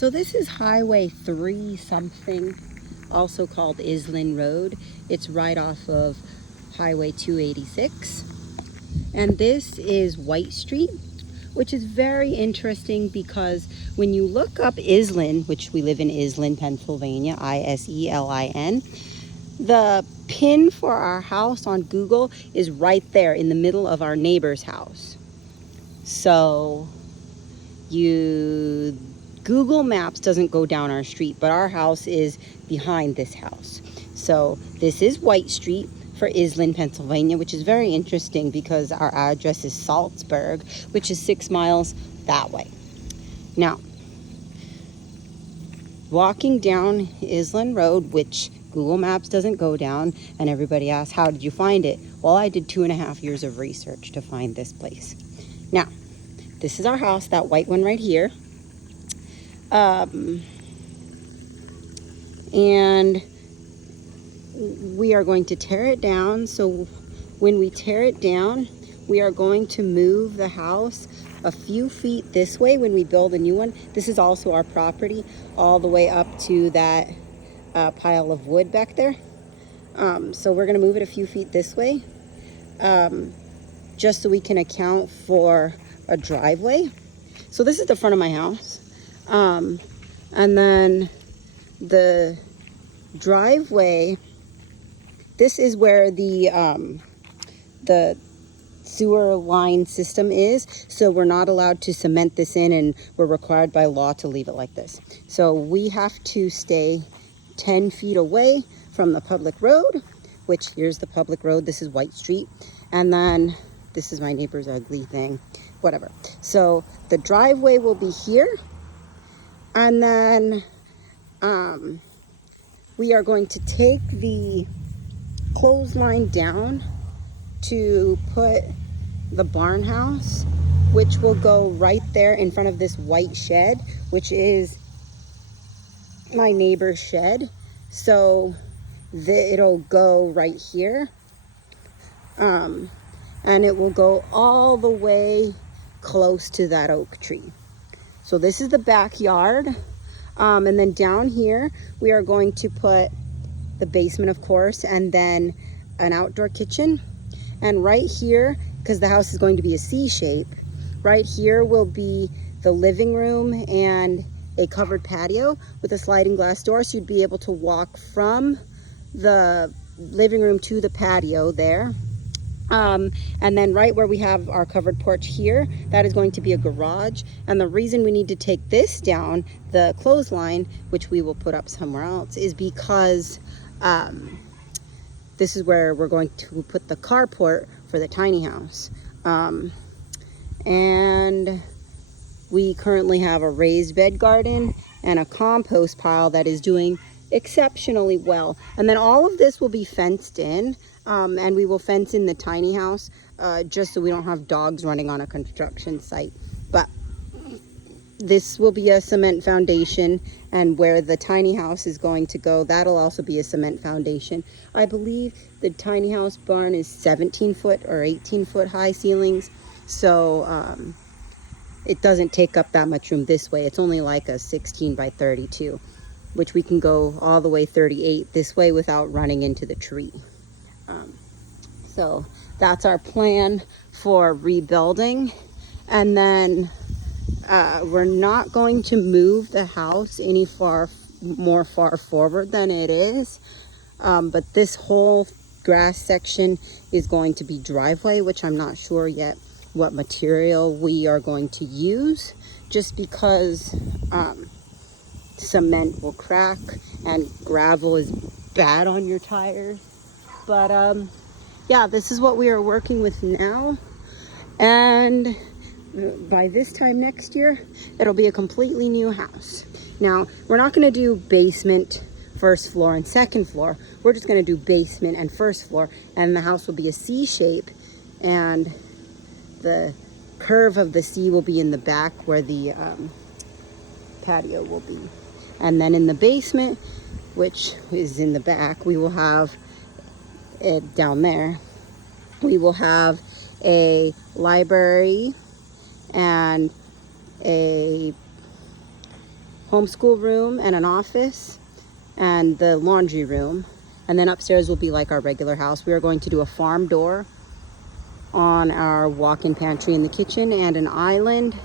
So this is Highway 3 something, also called Island Road. It's right off of Highway 286. And this is White Street, which is very interesting because when you look up Iselin, which we live in Iselin, Pennsylvania, Iselin, the pin for our house on Google is right there in the middle of our neighbor's house. So Google Maps doesn't go down our street, but our house is behind this house. So this is White Street for Iselin, Pennsylvania, which is very interesting because our address is Salzburg, which is 6 miles that way. Now, walking down Island Road, which Google Maps doesn't go down, and everybody asks, how did you find it? Well, I did 2.5 years of research to find this place. Now, this is our house, that white one right here. And we are going to tear it down. So when we tear it down, we are going to move the house a few feet this way when we build a new one. This is also our property, all the way up to that pile of wood back there. So we're going to move it a few feet this way, just so we can account for a driveway. So this is the front of my house. And then the driveway, this is where the sewer line system is. So we're not allowed to cement this in, and we're required by law to leave it like this. So we have to stay 10 feet away from the public road, which here's the public road. This is White Street. And then this is my neighbor's ugly thing, whatever. So the driveway will be here. And then we are going to take the clothesline down to put the barn house, which will go right there in front of this white shed, which is my neighbor's shed. So it'll go right here. And it will go all the way close to that oak tree. So this is the backyard. And then down here, we are going to put the basement, of course, and then an outdoor kitchen. And right here, because the house is going to be a C shape, right here will be the living room and a covered patio with a sliding glass door. So you'd be able to walk from the living room to the patio there. And then right where we have our covered porch here, that is going to be a garage. And the reason we need to take this down, the clothesline, which we will put up somewhere else, is because this is where we're going to put the carport for the tiny house. And we currently have a raised bed garden and a compost pile that is doing exceptionally well. And then all of this will be fenced in. And we will fence in the tiny house just so we don't have dogs running on a construction site. But this will be a cement foundation, and where the tiny house is going to go, that'll also be a cement foundation. I believe the tiny house barn is 17 foot or 18 foot high ceilings. So it doesn't take up that much room this way. It's only like a 16 by 32, which we can go all the way 38 this way without running into the tree. So that's our plan for rebuilding. And then we're not going to move the house any far forward than it is. But this whole grass section is going to be driveway, which I'm not sure yet what material we are going to use, just because cement will crack and gravel is bad on your tires. But yeah, this is what we are working with now. And by this time next year, it'll be a completely new house. Now, we're not going to do basement, first floor, and second floor. We're just going to do basement and first floor. And the house will be a C shape. And the curve of the C will be in the back where the patio will be. And then in the basement, which is in the back, we will have it down there. We will have a library and a homeschool room and an office and the laundry room. And then upstairs will be like our regular house. We are going to do a farm door on our walk-in pantry in the kitchen and an island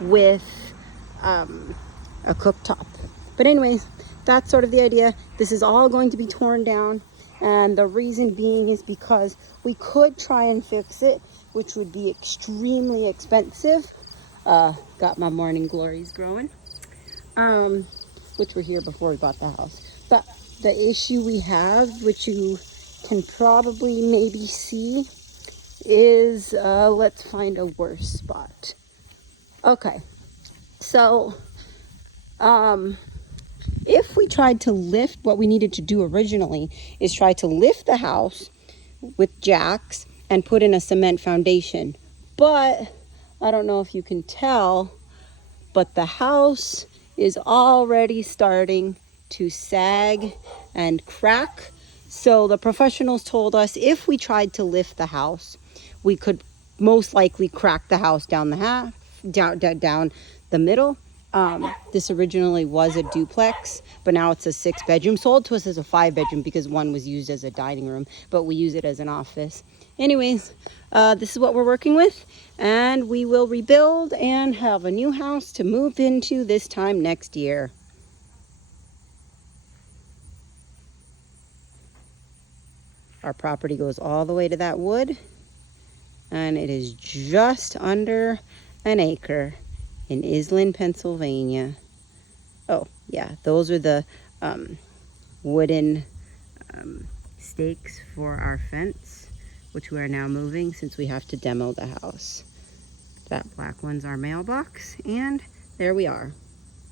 with a cooktop. But anyways, that's sort of the idea. This is all going to be torn down, and the reason being is because we could try and fix it, which would be extremely expensive. Got my morning glories growing, which were here before we bought the house. But the issue we have, which you can probably maybe see, is let's find a worse spot. Okay, so if we tried to lift, what we needed to do originally is try to lift the house with jacks and put in a cement foundation. But I don't know if you can tell, but the house is already starting to sag and crack. So the professionals told us if we tried to lift the house, we could most likely crack the house down down the middle. This originally was a duplex, but now it's a 6-bedroom. Sold to us as a 5-bedroom because one was used as a dining room, but we use it as an office. Anyways, this is what we're working with, and we will rebuild and have a new house to move into this time next year. Our property goes all the way to that wood, and it is just under an acre in Island, Pennsylvania. Oh, yeah, those are the wooden stakes for our fence, which we are now moving since we have to demo the house. That black one's our mailbox, and there we are.